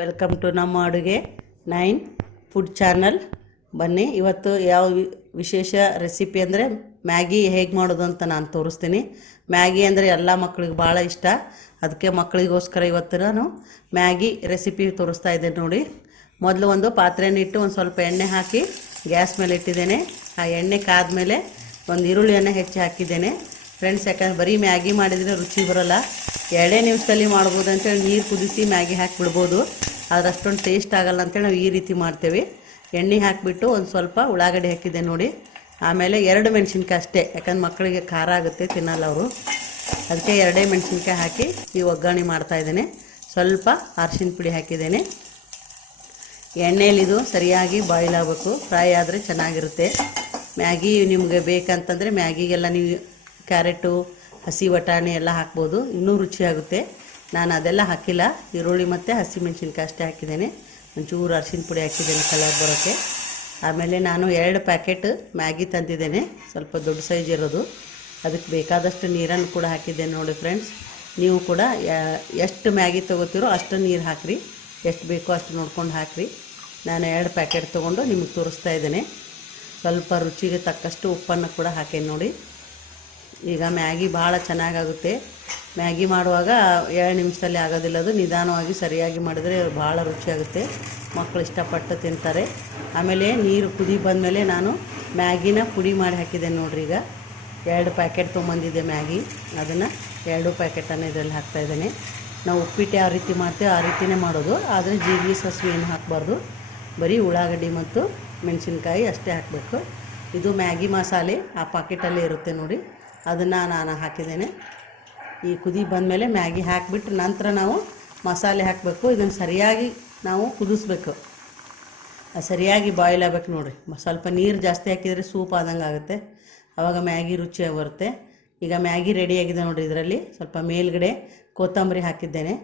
Welcome to ನಮ್ಮ ಅಡುಗೆ 9 food channel. ಬನ್ನಿ, ಇವತ್ತು ಯಾವ ವಿಶೇಷ ರೆಸಿಪಿ ಅಂದರೆ ಮ್ಯಾಗಿ ಹೇಗೆ ಮಾಡೋದು ಅಂತ ನಾನು ತೋರಿಸ್ತೀನಿ. ಮ್ಯಾಗಿ ಅಂದರೆ ಎಲ್ಲ ಮಕ್ಕಳಿಗೆ ಭಾಳ ಇಷ್ಟ. ಅದಕ್ಕೆ ಮಕ್ಕಳಿಗೋಸ್ಕರ ಇವತ್ತು ನಾನು ಮ್ಯಾಗಿ ರೆಸಿಪಿ ತೋರಿಸ್ತಾ ಇದ್ದೇನೆ ನೋಡಿ. ಮೊದಲು ಒಂದು ಪಾತ್ರೆಯನ್ನಿಟ್ಟು ಒಂದು ಸ್ವಲ್ಪ ಎಣ್ಣೆ ಹಾಕಿ ಗ್ಯಾಸ್ ಮೇಲೆ ಇಟ್ಟಿದ್ದೇನೆ. ಆ ಎಣ್ಣೆ ಕಾದ್ಮೇಲೆ ಒಂದು ಈರುಳ್ಳಿಯನ್ನು ಹೆಚ್ಚಿ ಹಾಕಿದ್ದೇನೆ ಫ್ರೆಂಡ್ಸ್. ಯಾಕಂದರೆ ಬರೀ ಮ್ಯಾಗಿ ಮಾಡಿದರೆ ರುಚಿ ಬರೋಲ್ಲ. 2 ನಿಮಿಷದಲ್ಲಿ ಮಾಡ್ಬೋದು ಅಂತೇಳಿ ನೀರು ಕುದಿಸಿ ಮ್ಯಾಗಿ ಹಾಕಿಬಿಡ್ಬೋದು, ಆದರೆ ಅಷ್ಟೊಂದು ಟೇಸ್ಟ್ ಆಗೋಲ್ಲ ಅಂತೇಳಿ ನಾವು ಈ ರೀತಿ ಮಾಡ್ತೇವೆ. ಎಣ್ಣೆ ಹಾಕಿಬಿಟ್ಟು ಒಂದು ಸ್ವಲ್ಪ ಉಳ್ಳಾಗಡ್ಡಿ ಹಾಕಿದ್ದೆ ನೋಡಿ. ಆಮೇಲೆ 2 ಮೆಣಸಿನ್ಕಾಯಿ ಅಷ್ಟೇ, ಯಾಕಂದ್ರೆ ಮಕ್ಕಳಿಗೆ ಖಾರ ಆಗುತ್ತೆ, ತಿನ್ನಲ್ಲ ಅವರು. ಅದಕ್ಕೆ 2 ಮೆಣಸಿನ್ಕಾಯಿ ಹಾಕಿ ಈ ಒಗ್ಗರಣೆ ಮಾಡ್ತಾಯಿದ್ದೇನೆ. ಸ್ವಲ್ಪ ಅರಿಶಿನ ಪುಡಿ ಹಾಕಿದ್ದೇನೆ. ಎಣ್ಣೆಯಲ್ಲಿದು ಸರಿಯಾಗಿ ಬಾಯ್ಲ್ ಆಗಬೇಕು, ಫ್ರೈ ಆದರೆ ಚೆನ್ನಾಗಿರುತ್ತೆ. ಮ್ಯಾಗಿ ನಿಮಗೆ ಬೇಕಂತಂದರೆ ಮ್ಯಾಗಿಗೆಲ್ಲ ನೀವು ಕ್ಯಾರೆಟು, ಹಸಿ ಬಟಾಣಿ ಎಲ್ಲ ಹಾಕ್ಬೋದು, ಇನ್ನೂ ರುಚಿಯಾಗುತ್ತೆ. ನಾನು ಅದೆಲ್ಲ ಹಾಕಿಲ್ಲ, ಈರುಳ್ಳಿ ಮತ್ತು ಹಸಿ ಮೆಣಸಿನ್ಕಾಯಿ ಅಷ್ಟೇ ಹಾಕಿದ್ದೇನೆ. ಒಂಚೂರು ಅರಿಶಿನ ಪುಡಿ ಹಾಕಿದ್ದೇನೆ ಕಲರ್ ಬರೋಕ್ಕೆ. ಆಮೇಲೆ ನಾನು 2 ಪ್ಯಾಕೆಟ್ ಮ್ಯಾಗಿ ತಂದಿದ್ದೇನೆ, ಸ್ವಲ್ಪ ದೊಡ್ಡ ಸೈಜ್ ಇರೋದು. ಅದಕ್ಕೆ ಬೇಕಾದಷ್ಟು ನೀರನ್ನು ಕೂಡ ಹಾಕಿದ್ದೇನೆ ನೋಡಿ ಫ್ರೆಂಡ್ಸ್. ನೀವು ಕೂಡ ಎಷ್ಟು ಮ್ಯಾಗಿ ತೊಗೋತೀರೋ ಅಷ್ಟು ನೀರು ಹಾಕಿರಿ, ಎಷ್ಟು ಬೇಕೋ ಅಷ್ಟು ನೋಡ್ಕೊಂಡು ಹಾಕಿರಿ. ನಾನು 2 ಪ್ಯಾಕೆಟ್ ತೊಗೊಂಡು ನಿಮಗೆ ತೋರಿಸ್ತಾ ಇದ್ದೇನೆ. ಸ್ವಲ್ಪ ರುಚಿಗೆ ತಕ್ಕಷ್ಟು ಉಪ್ಪನ್ನು ಕೂಡ ಹಾಕೇನೆ ನೋಡಿ. ಈಗ ಮ್ಯಾಗಿ ಭಾಳ ಚೆನ್ನಾಗಾಗುತ್ತೆ. ಮ್ಯಾಗಿ ಮಾಡುವಾಗ 2 ನಿಮಿಷದಲ್ಲಿ ಆಗೋದಿಲ್ಲ, ಅದು ನಿಧಾನವಾಗಿ ಸರಿಯಾಗಿ ಮಾಡಿದರೆ ಭಾಳ ರುಚಿಯಾಗುತ್ತೆ, ಮಕ್ಕಳು ಇಷ್ಟಪಟ್ಟು ತಿಂತಾರೆ. ಆಮೇಲೆ ನೀರು ಕುದಿ ಬಂದಮೇಲೆ ನಾನು ಮ್ಯಾಗಿನ ಪುಡಿ ಮಾಡಿ ಹಾಕಿದ್ದೇನೆ ನೋಡಿರಿ. ಈಗ 2 ಪ್ಯಾಕೆಟ್ ತೊಗೊಂಬಂದಿದ್ದೆ ಮ್ಯಾಗಿ, ಅದನ್ನು 2 ಪ್ಯಾಕೆಟನ್ನು ಇದರಲ್ಲಿ ಹಾಕ್ತಾಯಿದ್ದೇನೆ. ನಾವು ಉಪ್ಪಿಟ್ಟು ಯಾವ ರೀತಿ ಮಾಡ್ತೇವೆ ಆ ರೀತಿಯೇ ಮಾಡೋದು, ಆದರೆ ಜೀರಿಗೆ ಸಾಸಿವೆ ಏನು ಹಾಕಬಾರ್ದು, ಬರೀ ಉಳ್ಳಾಗಡ್ಡಿ ಮತ್ತು ಮೆಣಸಿನ್ಕಾಯಿ ಅಷ್ಟೇ ಹಾಕಬೇಕು. ಇದು ಮ್ಯಾಗಿ ಮಸಾಲೆ ಆ ಪಾಕೆಟಲ್ಲೇ ಇರುತ್ತೆ ನೋಡಿ, ಅದನ್ನು ನಾನು ಹಾಕಿದ್ದೇನೆ. ಈ ಕುದಿ ಬಂದಮೇಲೆ ಮ್ಯಾಗಿ ಹಾಕಿಬಿಟ್ಟು ನಂತರ ನಾವು ಮಸಾಲೆ ಹಾಕಬೇಕು. ಇದನ್ನು ಸರಿಯಾಗಿ ನಾವು ಕುದಿಸ್ಬೇಕು, ಅದು ಸರಿಯಾಗಿ ಬಾಯ್ಲ್ ಆಗಬೇಕು ನೋಡಿರಿ. ಸ್ವಲ್ಪ ನೀರು ಜಾಸ್ತಿ ಹಾಕಿದರೆ ಸೂಪ್ ಆದಂಗೆ ಆಗುತ್ತೆ, ಆವಾಗ ಮ್ಯಾಗಿ ರುಚಿಯಾಗಿ ಬರುತ್ತೆ. ಈಗ ಮ್ಯಾಗಿ ರೆಡಿಯಾಗಿದೆ ನೋಡಿರಿ. ಇದರಲ್ಲಿ ಸ್ವಲ್ಪ ಮೇಲ್ಗಡೆ ಕೊತ್ತಂಬರಿ ಹಾಕಿದ್ದೇನೆ.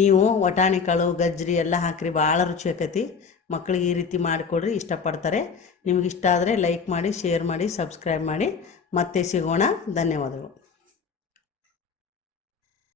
ನೀವು ವಟಾಣಿ ಕಾಳು, ಗಜ್ಜರಿ ಎಲ್ಲ ಹಾಕಿರಿ, ಭಾಳ ರುಚಿ ಆಕೈತಿ. ಮಕ್ಕಳಿಗೆ ಈ ರೀತಿ ಮಾಡಿಕೊಡ್ರಿ, ಇಷ್ಟಪಡ್ತಾರೆ. ನಿಮಗಿಷ್ಟ ಆದರೆ ಲೈಕ್ ಮಾಡಿ, ಶೇರ್ ಮಾಡಿ, ಸಬ್ಸ್ಕ್ರೈಬ್ ಮಾಡಿ. ಮತ್ತೆ ಸಿಗೋಣ. ಧನ್ಯವಾದಗಳು.